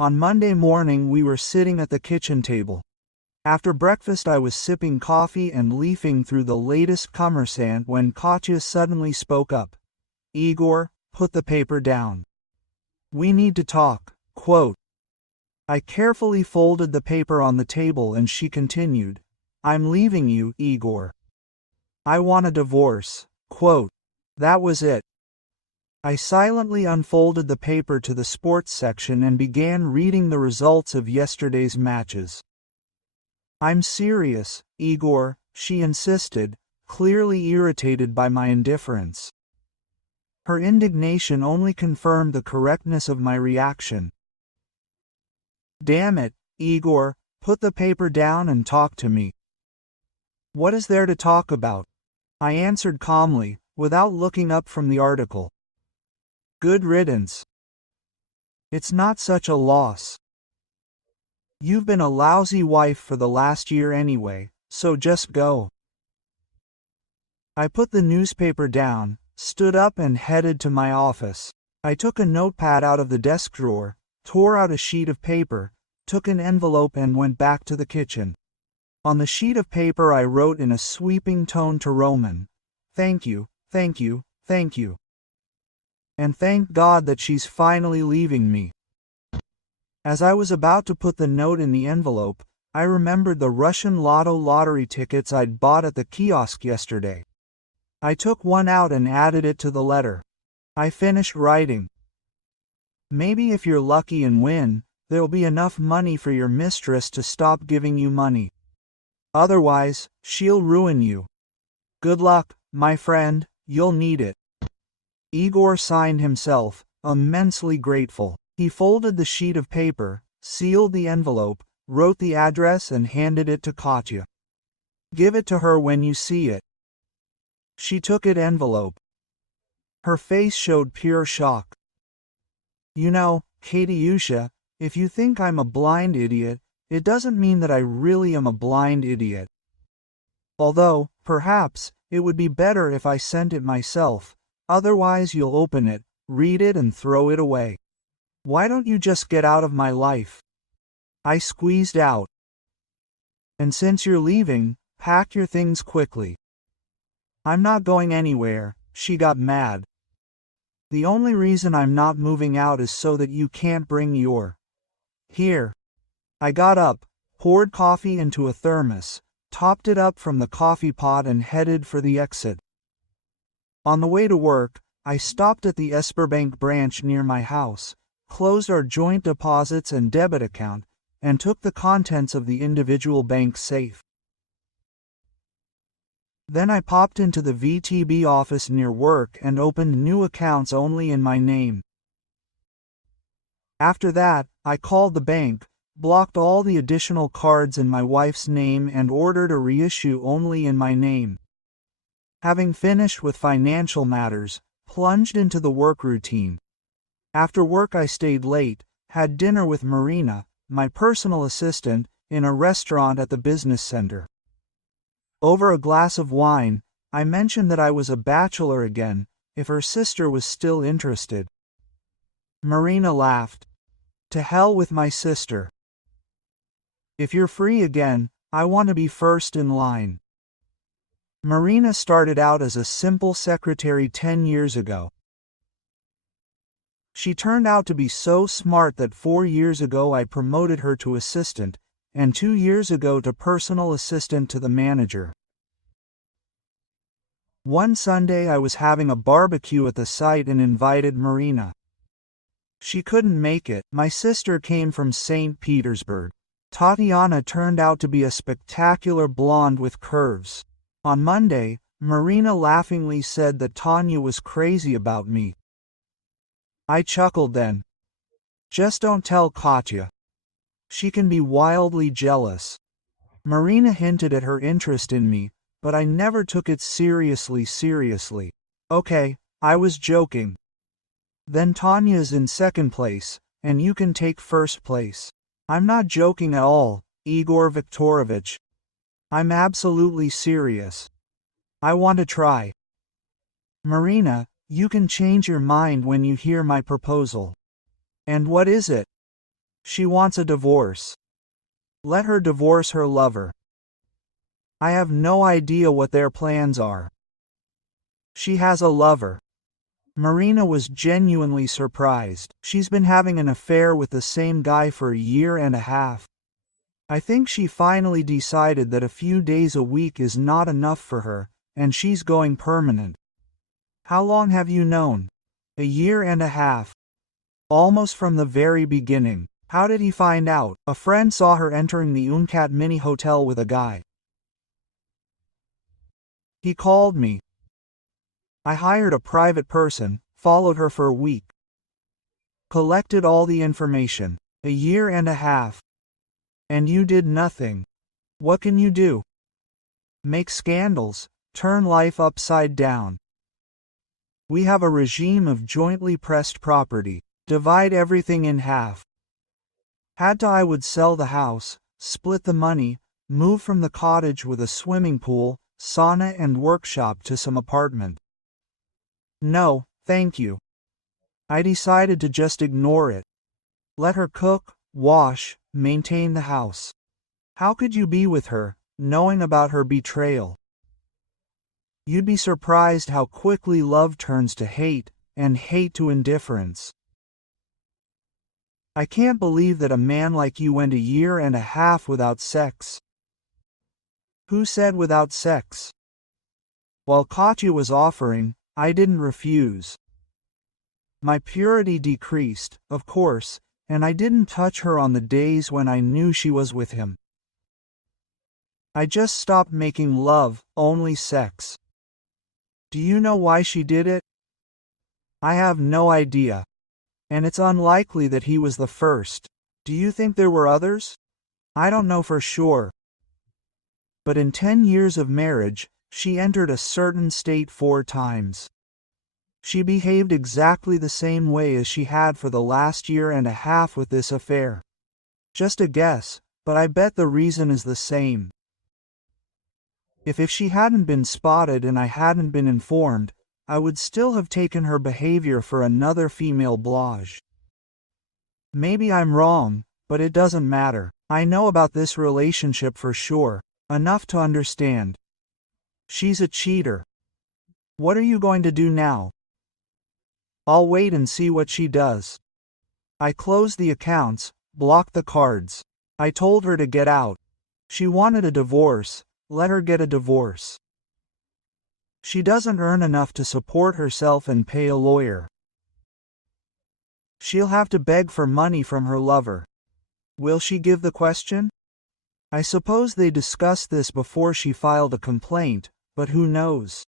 On Monday morning we were sitting at the kitchen table. After breakfast I was sipping coffee and leafing through the latest commerçant when Katya suddenly spoke up. "Igor, put the paper down. We need to talk." Quote. I carefully folded the paper on the table and she continued, "I'm leaving you, Igor. I want a divorce." Quote. That was it. I silently unfolded the paper to the sports section and began reading the results of yesterday's matches. "I'm serious, Igor," she insisted, clearly irritated by my indifference. Her indignation only confirmed the correctness of my reaction. "Damn it, Igor, put the paper down and talk to me." "What is there to talk about?" I answered calmly, without looking up from the article. "Good riddance. It's not such a loss. You've been a lousy wife for the last year anyway, so just go." I put the newspaper down, stood up and headed to my office. I took a notepad out of the desk drawer, tore out a sheet of paper, took an envelope and went back to the kitchen. On the sheet of paper I wrote in a sweeping tone to Roman, "Thank you, thank you, thank you. And thank God that she's finally leaving me." As I was about to put the note in the envelope, I remembered the Russian lotto lottery tickets I'd bought at the kiosk yesterday. I took one out and added it to the letter. I finished writing. "Maybe if you're lucky and win, there'll be enough money for your mistress to stop giving you money. Otherwise, she'll ruin you. Good luck, my friend, you'll need it." Igor signed himself, immensely grateful. He folded the sheet of paper, sealed the envelope, wrote the address and handed it to Katya. "Give it to her when you see it." She took it envelope. Her face showed pure shock. "You know, Katyusha, if you think I'm a blind idiot, it doesn't mean that I really am a blind idiot. Although, perhaps, it would be better if I sent it myself, otherwise you'll open it, read it and throw it away. Why don't you just get out of my life?" I squeezed out. "And since you're leaving, pack your things quickly." "I'm not going anywhere," she got mad. "The only reason I'm not moving out is so that you can't bring your... Here." I got up, poured coffee into a thermos, topped it up from the coffee pot and headed for the exit. On the way to work, I stopped at the Esperbank branch near my house, closed our joint deposits and debit account, and took the contents of the individual bank safe. Then I popped into the VTB office near work and opened new accounts only in my name. After that, I called the bank, blocked all the additional cards in my wife's name and ordered a reissue only in my name. Having finished with financial matters, plunged into the work routine. After work I stayed late, had dinner with Marina, my personal assistant, in a restaurant at the business center. Over a glass of wine, I mentioned that I was a bachelor again, if her sister was still interested. Marina laughed. "To hell with my sister. If you're free again, I want to be first in line." Marina started out as a simple secretary 10 years ago. She turned out to be so smart that 4 years ago I promoted her to assistant, and 2 years ago to personal assistant to the manager. One Sunday I was having a barbecue at the site and invited Marina. She couldn't make it. My sister came from St. Petersburg. Tatiana turned out to be a spectacular blonde with curves. On Monday, Marina laughingly said that Tanya was crazy about me. I chuckled then. "Just don't tell Katya. She can be wildly jealous." Marina hinted at her interest in me, but I never took it seriously. "Okay, I was joking." "Then Tanya's in second place, and you can take first place." "I'm not joking at all, Igor Viktorovich. I'm absolutely serious. I want to try." "Marina, you can change your mind when you hear my proposal." "And what is it?" She wants a divorce. Let her divorce her lover. I have no idea what their plans are. She has a lover. Marina was genuinely surprised. She's been having an affair with the same guy for a year and a half. I think she finally decided that a few days a week is not enough for her, and she's going permanent. How long have you known? A year and a half. Almost from the very beginning. How did he find out? A friend saw her entering the Uncat mini hotel with a guy. He called me. I hired a private person, followed her for a week. Collected all the information. A year and a half. And you did nothing. What can you do? Make scandals, turn life upside down. We have a regime of jointly pressed property. Divide everything in half. Had to, I would sell the house, split the money, move from the cottage with a swimming pool, sauna and workshop to some apartment. No, thank you. I decided to just ignore it. Let her cook, wash, maintain the house. How could you be with her, knowing about her betrayal? You'd be surprised how quickly love turns to hate, and hate to indifference. I can't believe that a man like you went a year and a half without sex. Who said without sex? While Katya was offering, I didn't refuse. My purity decreased, of course, and I didn't touch her on the days when I knew she was with him. I just stopped making love, only sex. Do you know why she did it? I have no idea. And it's unlikely that he was the first. Do you think there were others? I don't know for sure. But in 10 years of marriage, she entered a certain state 4 times. She behaved exactly the same way as she had for the last year and a half with this affair. Just a guess, but I bet the reason is the same. If she hadn't been spotted and I hadn't been informed, I would still have taken her behavior for another female blage. Maybe I'm wrong, but it doesn't matter. I know about this relationship for sure, enough to understand. She's a cheater. What are you going to do now? I'll wait and see what she does. I closed the accounts, blocked the cards. I told her to get out. She wanted a divorce, let her get a divorce. She doesn't earn enough to support herself and pay a lawyer. She'll have to beg for money from her lover. Will she give the question? I suppose they discussed this before she filed a complaint, but who knows?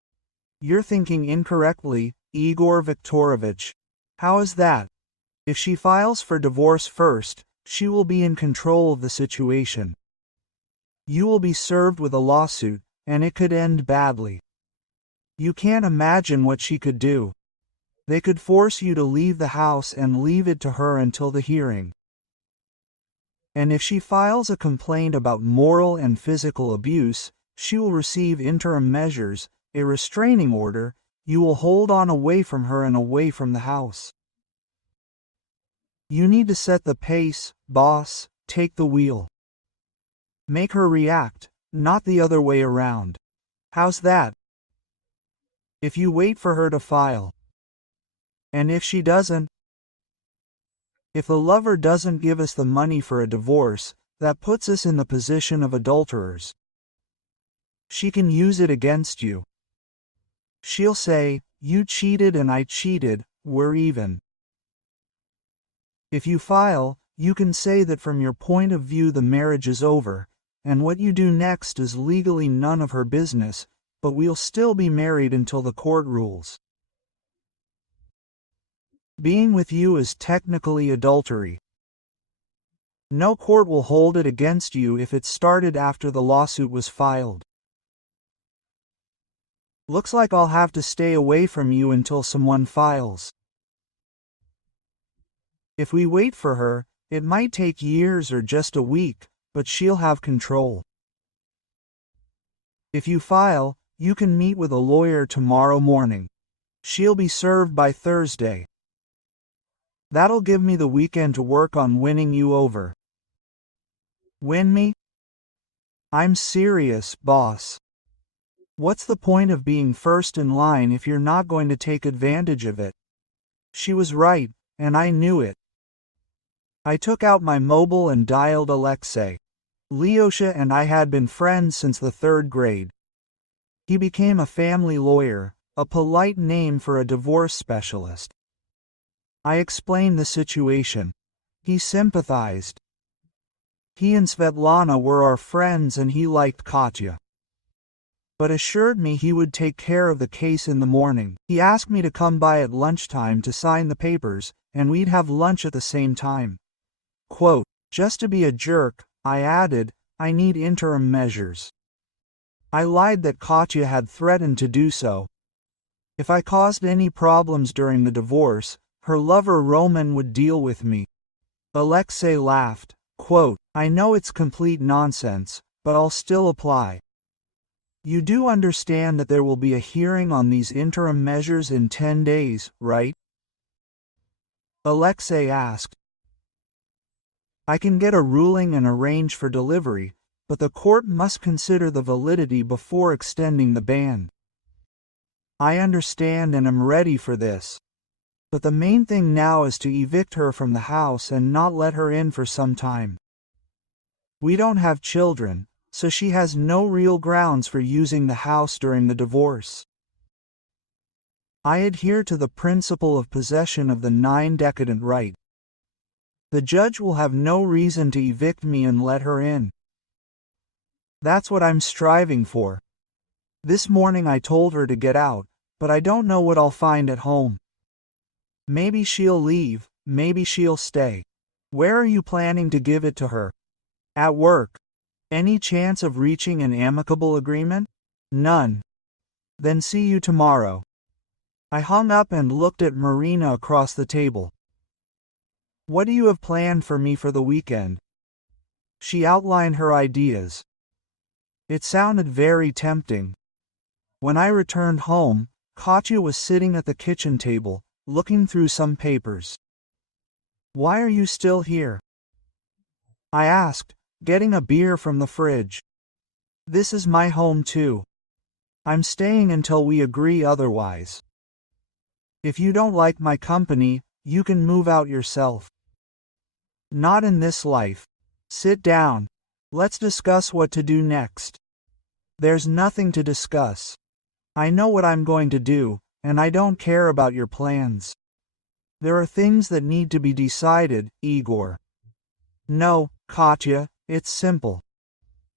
You're thinking incorrectly, Igor Viktorovich. How is that? If she files for divorce first, she will be in control of the situation. You will be served with a lawsuit, and it could end badly. You can't imagine what she could do. They could force you to leave the house and leave it to her until the hearing. And if she files a complaint about moral and physical abuse, she will receive interim measures, a restraining order. You will hold on away from her and away from the house. You need to set the pace, boss, take the wheel. Make her react, not the other way around. How's that? If you wait for her to file. And if she doesn't? If the lover doesn't give us the money for a divorce, that puts us in the position of adulterers. She can use it against you. She'll say, you cheated and I cheated, we're even. If you file, you can say that from your point of view the marriage is over, and what you do next is legally none of her business, but we'll still be married until the court rules. Being with you is technically adultery. No court will hold it against you if it started after the lawsuit was filed. Looks like I'll have to stay away from you until someone files. If we wait for her, it might take years or just a week, but she'll have control. If you file, you can meet with a lawyer tomorrow morning. She'll be served by Thursday. That'll give me the weekend to work on winning you over. Win me? I'm serious, boss. What's the point of being first in line if you're not going to take advantage of it? She was right, and I knew it. I took out my mobile and dialed Alexei. Lyosha and I had been friends since the 3rd grade. He became a family lawyer, a polite name for a divorce specialist. I explained the situation. He sympathized. He and Svetlana were our friends and he liked Katya, but assured me he would take care of the case in the morning. He asked me to come by at lunchtime to sign the papers, and we'd have lunch at the same time. Quote, just to be a jerk, I added, I need interim measures. I lied that Katya had threatened to do so. If I caused any problems during the divorce, her lover Roman would deal with me. Alexei laughed. Quote, I know it's complete nonsense, but I'll still apply. You do understand that there will be a hearing on these interim measures in 10 days, right? Alexei asked. I can get a ruling and arrange for delivery, but the court must consider the validity before extending the ban. I understand and am ready for this. But the main thing now is to evict her from the house and not let her in for some time. We don't have children, so she has no real grounds for using the house during the divorce. I adhere to the principle of possession of the 9 decadent right. The judge will have no reason to evict me and let her in. That's what I'm striving for. This morning I told her to get out, but I don't know what I'll find at home. Maybe she'll leave, maybe she'll stay. Where are you planning to give it to her? At work. Any chance of reaching an amicable agreement? None. Then see you tomorrow. I hung up and looked at Marina across the table. What do you have planned for me for the weekend? She outlined her ideas. It sounded very tempting. When I returned home, Katya was sitting at the kitchen table, looking through some papers. Why are you still here? I asked, getting a beer from the fridge. This is my home too. I'm staying until we agree otherwise. If you don't like my company, you can move out yourself. Not in this life. Sit down. Let's discuss what to do next. There's nothing to discuss. I know what I'm going to do, and I don't care about your plans. There are things that need to be decided, Igor. No, Katya, it's simple.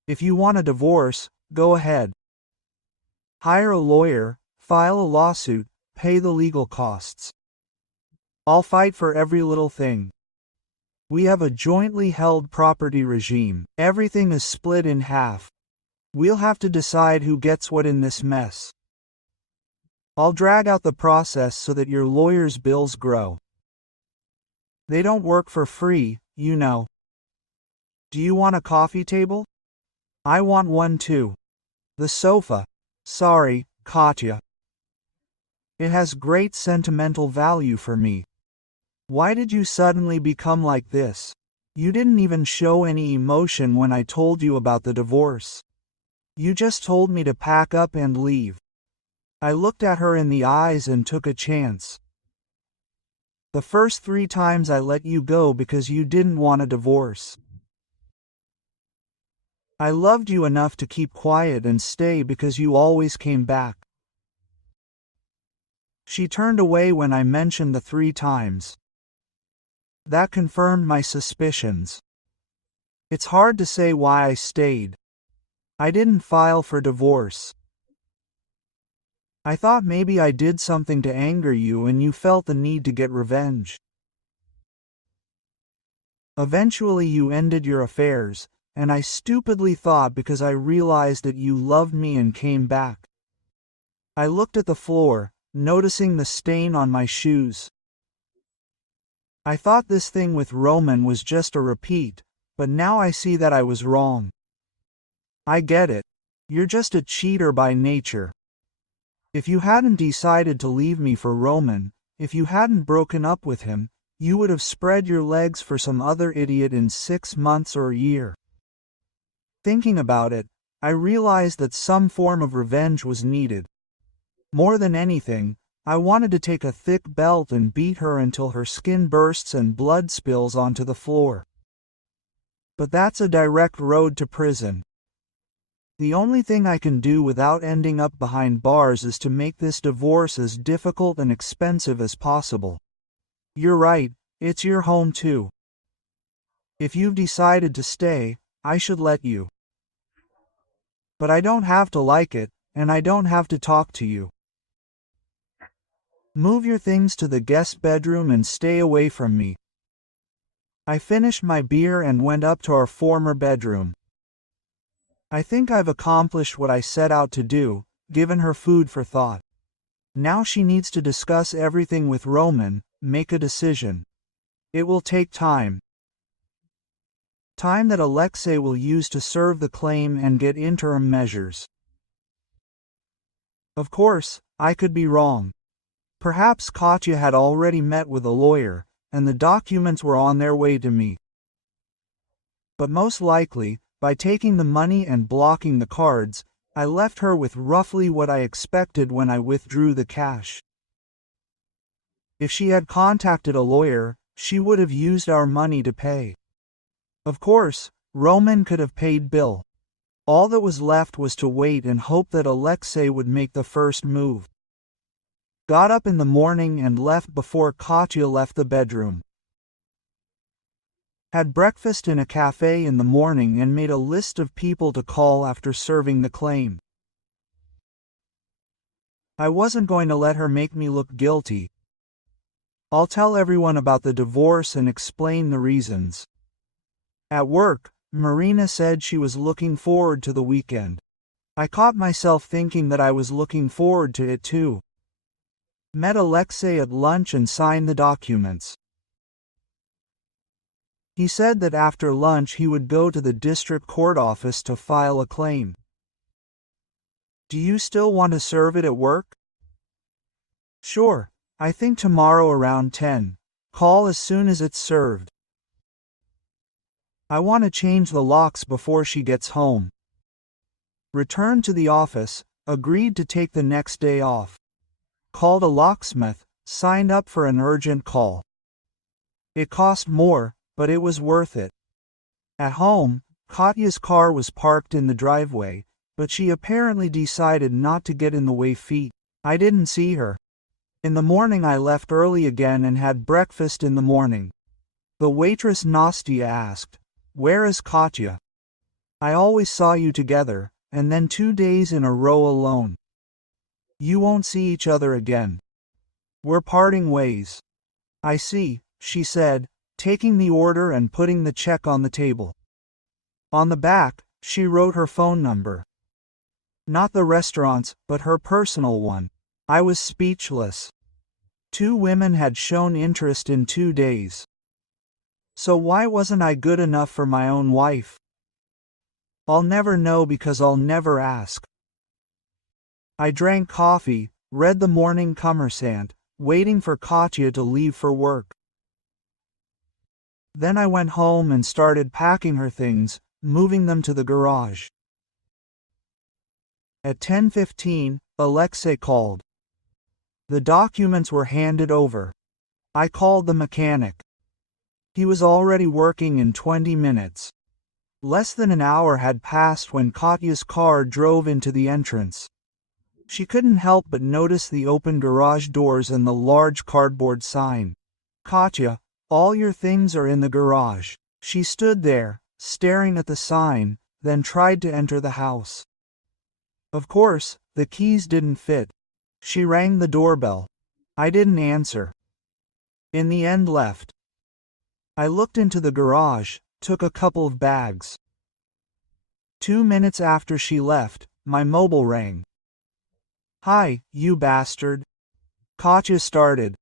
If you want a divorce, go ahead. Hire a lawyer, file a lawsuit, pay the legal costs. I'll fight for every little thing. We have a jointly held property regime. Everything is split in half. We'll have to decide who gets what in this mess. I'll drag out the process so that your lawyer's bills grow. They don't work for free, you know. Do you want a coffee table? I want one too. The sofa. Sorry, Katya. It has great sentimental value for me. Why did you suddenly become like this? You didn't even show any emotion when I told you about the divorce. You just told me to pack up and leave. I looked at her in the eyes and took a chance. The first 3 times I let you go because you didn't want a divorce. I loved you enough to keep quiet and stay because you always came back. She turned away when I mentioned the 3 times. That confirmed my suspicions. It's hard to say why I stayed. I didn't file for divorce. I thought maybe I did something to anger you and you felt the need to get revenge. Eventually you ended your affairs, and I stupidly thought because I realized that you loved me and came back. I looked at the floor, noticing the stain on my shoes. I thought this thing with Roman was just a repeat, but now I see that I was wrong. I get it. You're just a cheater by nature. If you hadn't decided to leave me for Roman, if you hadn't broken up with him, You would have spread your legs for some other idiot in 6 months or a year. Thinking about it, I realized that some form of revenge was needed. More than anything, I wanted to take a thick belt and beat her until her skin bursts and blood spills onto the floor. But that's a direct road to prison. The only thing I can do without ending up behind bars is to make this divorce as difficult and expensive as possible. You're right, it's your home too. If you've decided to stay, I should let you. But I don't have to like it, and I don't have to talk to you. Move your things to the guest bedroom and stay away from me. I finished my beer and went up to our former bedroom. I think I've accomplished what I set out to do, given her food for thought. Now she needs to discuss everything with Roman, make a decision. It will take time. Time that Alexei will use to serve the claim and get interim measures. Of course, I could be wrong. Perhaps Katya had already met with a lawyer, and the documents were on their way to me. But most likely, by taking the money and blocking the cards, I left her with roughly what I expected when I withdrew the cash. If she had contacted a lawyer, she would have used our money to pay. Of course, Roman could have paid Bill. All that was left was to wait and hope that Alexei would make the first move. Got up in the morning and left before Katya left the bedroom. Had breakfast in a cafe in the morning and made a list of people to call after serving the claim. I wasn't going to let her make me look guilty. I'll tell everyone about the divorce and explain the reasons. At work, Marina said she was looking forward to the weekend. I caught myself thinking that I was looking forward to it too. Met Alexei at lunch and signed the documents. He said that after lunch he would go to the district court office to file a claim. Do you still want to serve it at work? Sure, I think tomorrow around 10. Call as soon as it's served. I want to change the locks before she gets home. Returned to the office, agreed to take the next day off. Called a locksmith, signed up for an urgent call. It cost more, but it was worth it. At home, Katya's car was parked in the driveway, but she apparently decided not to get in the way feet. I didn't see her. In the morning I left early again and had breakfast in the morning. The waitress Nastia asked, "Where is Katya? I always saw you together, and then 2 days in a row alone. You won't see each other again. We're parting ways." "I see," she said, taking the order and putting the check on the table. On the back, she wrote her phone number. Not the restaurant's, but her personal one. I was speechless. 2 women had shown interest in 2 days. So why wasn't I good enough for my own wife? I'll never know because I'll never ask. I drank coffee, read the morning Kommersant, waiting for Katya to leave for work. Then I went home and started packing her things, moving them to the garage. At 10:15, Alexei called. The documents were handed over. I called the mechanic. He was already working in 20 minutes. Less than an hour had passed when Katya's car drove into the entrance. She couldn't help but notice the open garage doors and the large cardboard sign. "Katya, all your things are in the garage." She stood there, staring at the sign, then tried to enter the house. Of course, the keys didn't fit. She rang the doorbell. I didn't answer. In the end left. I looked into the garage, took a couple of bags. 2 minutes after she left, my mobile rang. "Hi, you bastard." Katya started.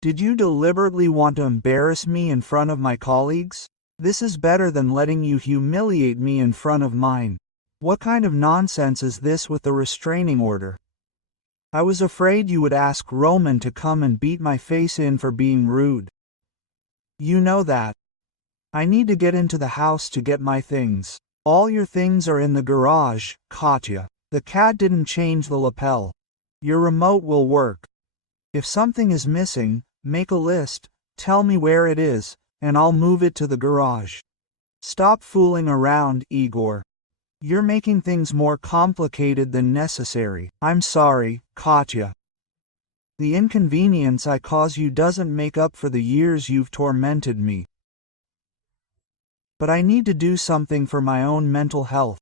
"Did you deliberately want to embarrass me in front of my colleagues? This is better than letting you humiliate me in front of mine. What kind of nonsense is this with the restraining order? I was afraid you would ask Roman to come and beat my face in for being rude." You know that. I need to get into the house to get my things. All your things are in the garage, Katya. The cat didn't change the lapel. Your remote will work. If something is missing, make a list, tell me where it is, and I'll move it to the garage. Stop fooling around, Igor. You're making things more complicated than necessary. I'm sorry, Katya. The inconvenience I cause you doesn't make up for the years you've tormented me. But I need to do something for my own mental health.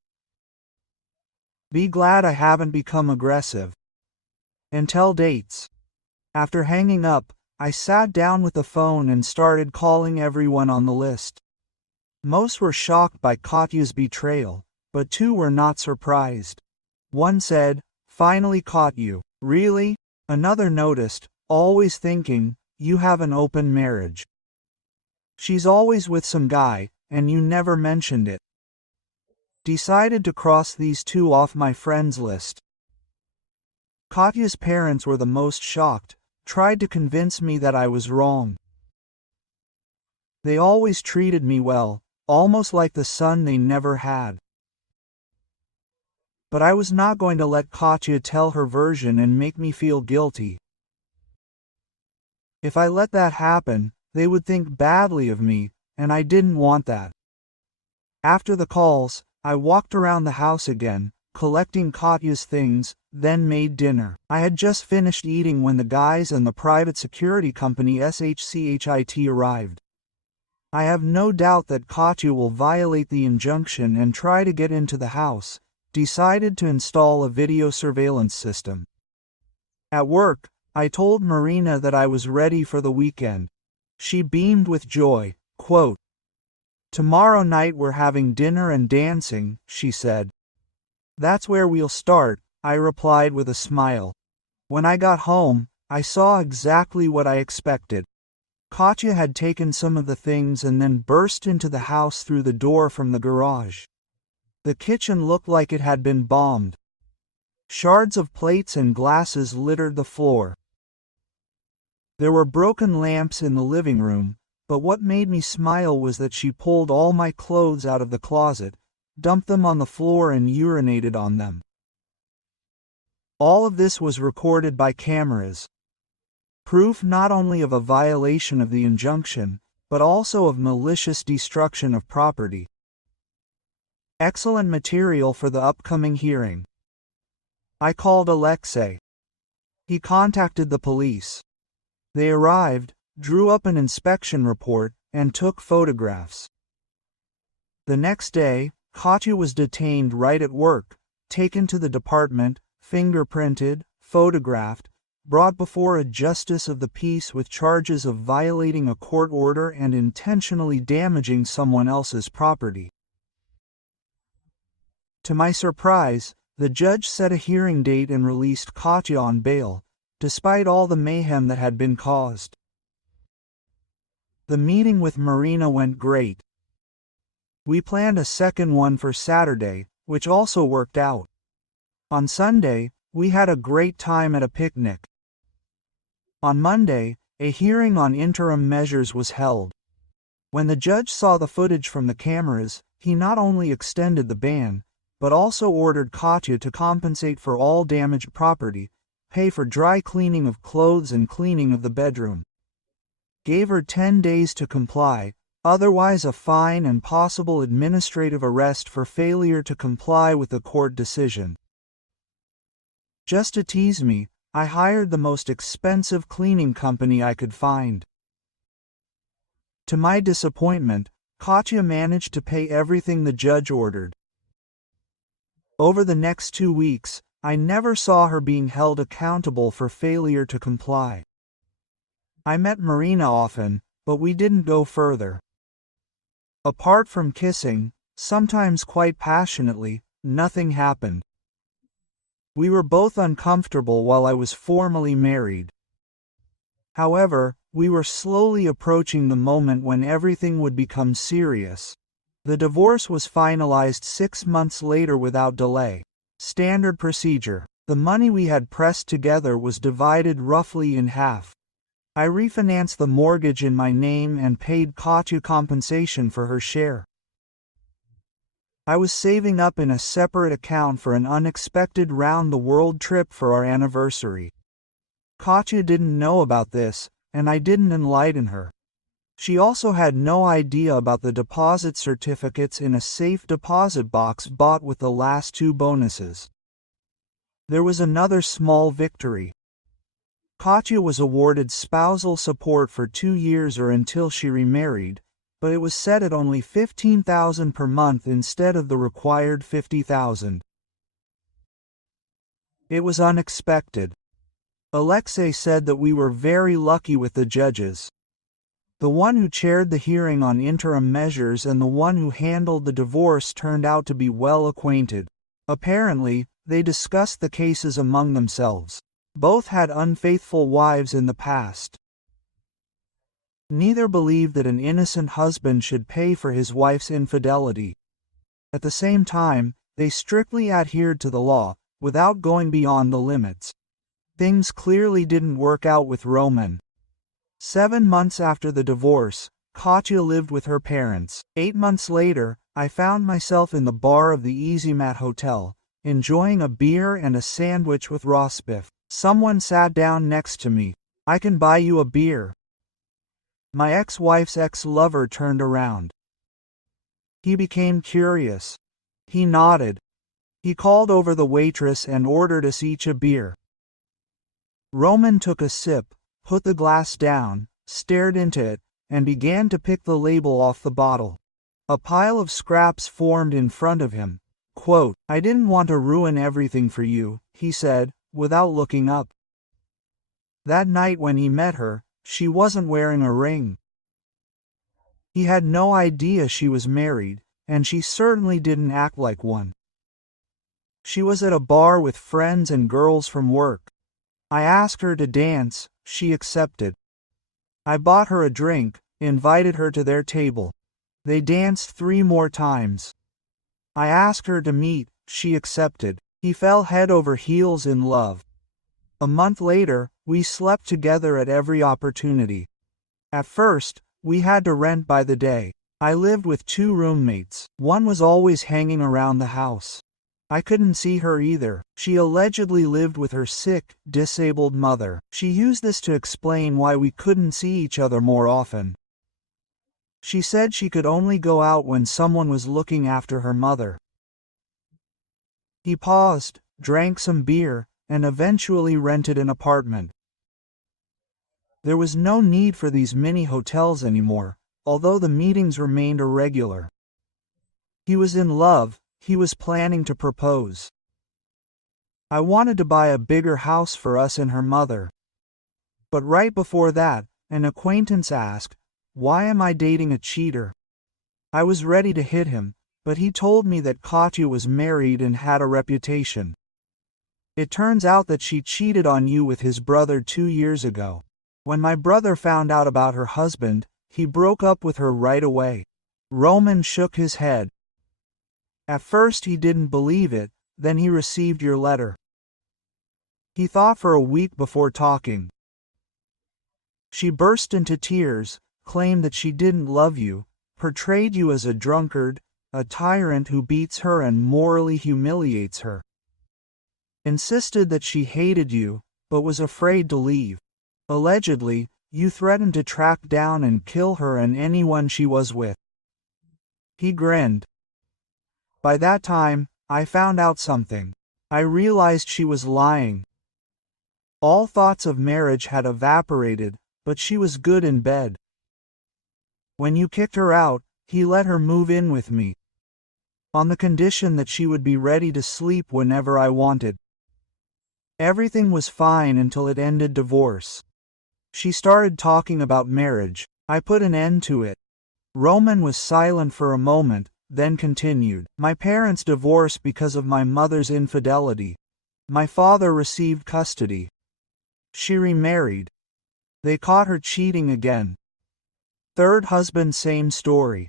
Be glad I haven't become aggressive. And tell dates. After hanging up, I sat down with the phone and started calling everyone on the list. Most were shocked by Katya's betrayal, but 2 were not surprised. One said, "Finally caught you." "Really?" Another noticed, "Always thinking, you have an open marriage. She's always with some guy, and you never mentioned it." Decided to cross these 2 off my friends list. Katya's parents were the most shocked, tried to convince me that I was wrong. They always treated me well, almost like the son they never had. But I was not going to let Katya tell her version and make me feel guilty. If I let that happen, they would think badly of me, and I didn't want that. After the calls, I walked around the house again, collecting Katya's things, then made dinner. I had just finished eating when the guys and the private security company SHCHIT arrived. I have no doubt that Katya will violate the injunction and try to get into the house. Decided to install a video surveillance system. At work, I told Marina that I was ready for the weekend. She beamed with joy, quote, "Tomorrow night we're having dinner and dancing," she said. "That's where we'll start," I replied with a smile. When I got home, I saw exactly what I expected. Katya had taken some of the things and then burst into the house through the door from the garage. The kitchen looked like it had been bombed. Shards of plates and glasses littered the floor. There were broken lamps in the living room, but what made me smile was that she pulled all my clothes out of the closet, dumped them on the floor and urinated on them. All of this was recorded by cameras. Proof not only of a violation of the injunction, but also of malicious destruction of property. Excellent material for the upcoming hearing. I called Alexei. He contacted the police. They arrived, drew up an inspection report, and took photographs. The next day, Katya was detained right at work, taken to the department, fingerprinted, photographed, brought before a justice of the peace with charges of violating a court order and intentionally damaging someone else's property. To my surprise, the judge set a hearing date and released Katya on bail, despite all the mayhem that had been caused. The meeting with Marina went great. We planned a second one for Saturday, which also worked out. On Sunday, we had a great time at a picnic. On Monday, a hearing on interim measures was held. When the judge saw the footage from the cameras, he not only extended the ban, but also ordered Katya to compensate for all damaged property, pay for dry cleaning of clothes and cleaning of the bedroom. Gave her 10 days to comply, otherwise a fine and possible administrative arrest for failure to comply with the court decision. Just to tease me, I hired the most expensive cleaning company I could find. To my disappointment, Katya managed to pay everything the judge ordered. Over the next 2 weeks, I never saw her being held accountable for failure to comply. I met Marina often, but we didn't go further. Apart from kissing, sometimes quite passionately, nothing happened. We were both uncomfortable while I was formally married. However, we were slowly approaching the moment when everything would become serious. The divorce was finalized 6 months later without delay. Standard procedure. The money we had pressed together was divided roughly in half. I refinanced the mortgage in my name and paid Katya compensation for her share. I was saving up in a separate account for an unexpected round-the-world trip for our anniversary. Katya didn't know about this, and I didn't enlighten her. She also had no idea about the deposit certificates in a safe deposit box bought with the last 2 bonuses. There was another small victory. Katya was awarded spousal support for 2 years or until she remarried, but it was set at only $15,000 per month instead of the required $50,000. It was unexpected. Alexei said that we were very lucky with the judges. The one who chaired the hearing on interim measures and the one who handled the divorce turned out to be well acquainted. Apparently, they discussed the cases among themselves. Both had unfaithful wives in the past. Neither believed that an innocent husband should pay for his wife's infidelity. At the same time, they strictly adhered to the law, without going beyond the limits. Things clearly didn't work out with Roman. 7 months after the divorce, Katya lived with her parents. 8 months later, I found myself in the bar of the Easy Mat Hotel, enjoying a beer and a sandwich with rosbiff. Someone sat down next to me. "I can buy you a beer." My ex-wife's ex-lover turned around. He became curious. He nodded. He called over the waitress and ordered us each a beer. Roman took a sip, put the glass down, stared into it, and began to pick the label off the bottle. A pile of scraps formed in front of him. Quote, "I didn't want to ruin everything for you," he said, without looking up. That night when he met her, she wasn't wearing a ring. He had no idea she was married, and she certainly didn't act like one. She was at a bar with friends and girls from work. I asked her to dance, she accepted. I bought her a drink, invited her to their table. They danced 3 more times. I asked her to meet, she accepted. He fell head over heels in love. A month later, we slept together at every opportunity. At first, we had to rent by the day. I lived with 2 roommates. One was always hanging around the house. I couldn't see her either. She allegedly lived with her sick, disabled mother. She used this to explain why we couldn't see each other more often. She said she could only go out when someone was looking after her mother. He paused, drank some beer, and eventually rented an apartment. There was no need for these mini hotels anymore, although the meetings remained irregular. He was in love, he was planning to propose. I wanted to buy a bigger house for us and her mother. But right before that, an acquaintance asked, "Why am I dating a cheater?" I was ready to hit him, but he told me that Katya was married and had a reputation. "It turns out that she cheated on you with his brother 2 years ago. When my brother found out about her husband, he broke up with her right away." Roman shook his head. "At first he didn't believe it, then he received your letter. He thought for a week before talking. She burst into tears, claimed that she didn't love you, portrayed you as a drunkard, a tyrant who beats her and morally humiliates her. Insisted that she hated you, but was afraid to leave. Allegedly, you threatened to track down and kill her and anyone she was with." He grinned. "By that time, I found out something. I realized she was lying. All thoughts of marriage had evaporated, but she was good in bed. When you kicked her out, he let her move in with me, on the condition that she would be ready to sleep whenever I wanted. Everything was fine until it ended divorce. She started talking about marriage. I put an end to it." Roman was silent for a moment, then continued. "My parents divorced because of my mother's infidelity. My father received custody. She remarried. They caught her cheating again. Third husband, same story.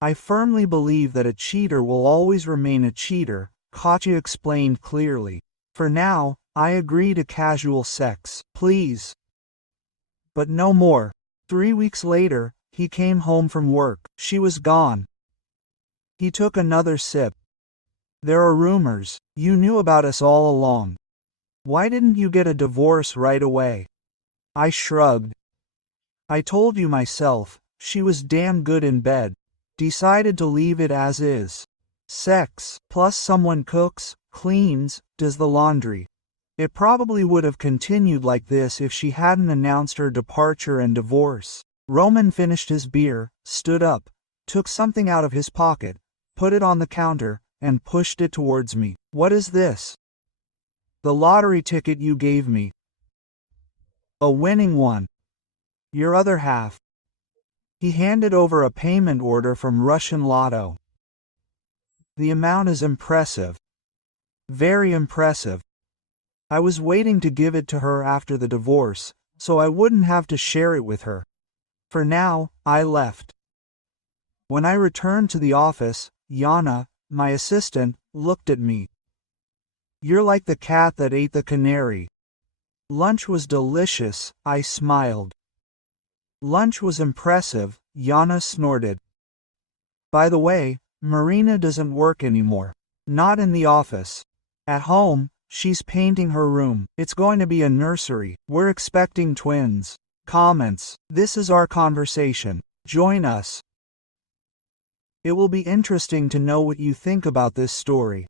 I firmly believe that a cheater will always remain a cheater," Katya explained clearly. "For now, I agree to casual sex. Please." But no more. 3 weeks later, he came home from work. She was gone. He took another sip. There are rumors. You knew about us all along. Why didn't you get a divorce right away? I shrugged. I told you myself, she was damn good in bed. Decided to leave it as is. Sex, plus someone cooks, cleans, does the laundry. It probably would have continued like this if she hadn't announced her departure and divorce. Roman finished his beer, stood up, took something out of his pocket, put it on the counter, and pushed it towards me. What is this? The lottery ticket you gave me. A winning one. Your other half. He handed over a payment order from Russian Lotto. The amount is impressive. Very impressive. I was waiting to give it to her after the divorce, so I wouldn't have to share it with her. For now, I left. When I returned to the office, Yana, my assistant, looked at me. You're like the cat that ate the canary. Lunch was delicious, I smiled. Lunch was impressive, Yana snorted. By the way, Marina doesn't work anymore. Not in the office. At home, she's painting her room. It's going to be a nursery. We're expecting twins. Comments. This is our conversation. Join us. It will be interesting to know what you think about this story.